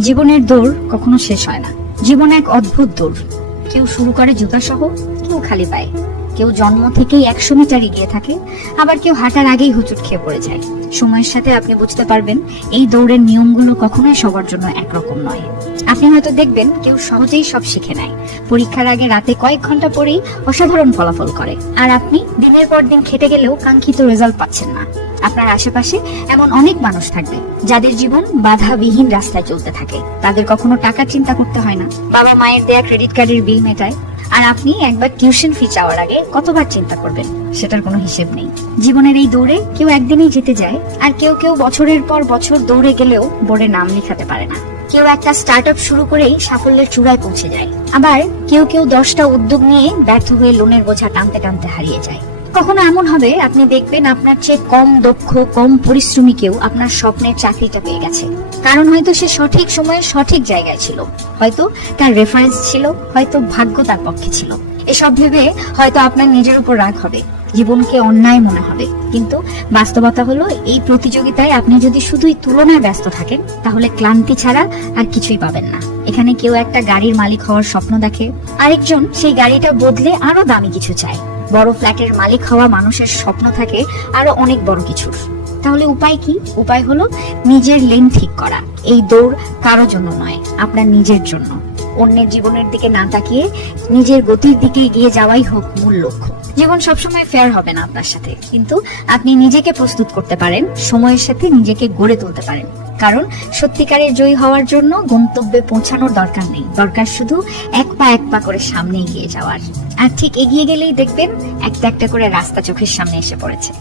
জীবনের দৌড় কখনো শেষ হয় না। জীবন এক অদ্ভুত দৌড়। কেউ শুরু করে জুতা সহ কেউ খালি পায়। কেউ জন্ম থেকেই একশো মিটার এগিয়ে থাকে, আবার কেউ হাঁটার আগেই হুচুট খেয়ে পড়ে যায়। সময়ের সাথে আপনি বুঝতে পারবেন, এই দৌড়ের নিয়মগুলো কখনোই সবার জন্য একরকম নয়। আপনি হয়তো দেখবেন, কেউ সহজেই সব শিখে নেয়। পরীক্ষার আগে রাতে কয়েক ঘণ্টা পরেই অসাধারণ ফলাফল করে। আর আপনি দিনের পর দিন খেটে গেলেও কাঙ্ক্ষিত রেজাল্ট পাচ্ছেন না। আপনার আশেপাশে এমন অনেক মানুষ থাকবে, যাদের জীবন বাধাবিহীন রাস্তায় চলতে থাকে। তাদের কখনো টাকা চিন্তা করতে হয় না। বাবা মায়ের দেয়া ক্রেডিট কার্ডের বিল মেটায়। আর আপনি একবার টিউশন ফি চাওয়ার আগে কতবার চিন্তা করবেন? সেটার কোনো হিসেব নেই। জীবনের এই দৌড়ে কেউ একদিনেই যেতে যায়, আর কেউ কেউ বছরের পর বছর দৌড়ে গেলেও বোর্ডে নাম লেখাতে পারে না। কেউ একটা স্টার্ট আপ শুরু করেই সাফল্যের চূড়ায় পৌঁছে যায়। আবার কেউ কেউ দশটা উদ্যোগ নিয়ে ব্যর্থ হয়ে লোনের বোঝা টানতে টানতে হারিয়ে যায়। কখনো এমন হবে, আপনি দেখবেন আপনার চেয়ে কম দক্ষ, কম পরিশ্রমী কেউ আপনার স্বপ্নের চাকরিটা পেয়ে গেছে। কারণ হয়তো সে সঠিক সময়ে সঠিক জায়গায় ছিল। হয়তো তার রেফারেন্স ছিল, হয়তো ভাগ্য তার পক্ষে ছিল। এসব ভেবে হয়তো আপনার নিজের উপর রাগ হবে, জীবনকে অন্যায় মনে হবে। কিন্তু বাস্তবতা হলো, এই প্রতিযোগিতায় আপনি যদি শুধুই তুলনায় ব্যস্ত থাকেন, তাহলে ক্লান্তি ছাড়া আর কিছুই পাবেন না। এখানে কেউ একটা গাড়ির মালিক হওয়ার স্বপ্ন দেখে, আরেকজন সেই গাড়িটা বদলে আরও দামি কিছু চায়। বড় ফ্ল্যাটের মালিক হওয়া মানুষের স্বপ্ন থাকে আরও অনেক বড় কিছুর। তাহলে উপায় কি? উপায় হলো নিজের লেন ঠিক করা। এই দৌড় কারও জন্য নয়, আপনার নিজের জন্য। অন্যের জীবনের দিকে না তাকিয়ে নিজের গতির দিকে এগিয়ে যাওয়াই হোক মূল লক্ষ্য। জীবন সবসময় ফেয়ার হবে না আপনার সাথে, কিন্তু আপনি নিজেকে প্রস্তুত করতে পারেন, সময়ের সাথে নিজেকে গড়ে তুলতে পারেন। কারণ সত্যিকারের জয়ী হওয়ার জন্য গন্তব্যে পৌঁছানোর দরকার নেই, দরকার শুধু এক পা এক পা করে সামনে এগিয়ে যাওয়ার। আর ঠিক এগিয়ে গেলেই দেখবেন একটা একটা করে রাস্তা চোখের সামনে এসে পড়েছে।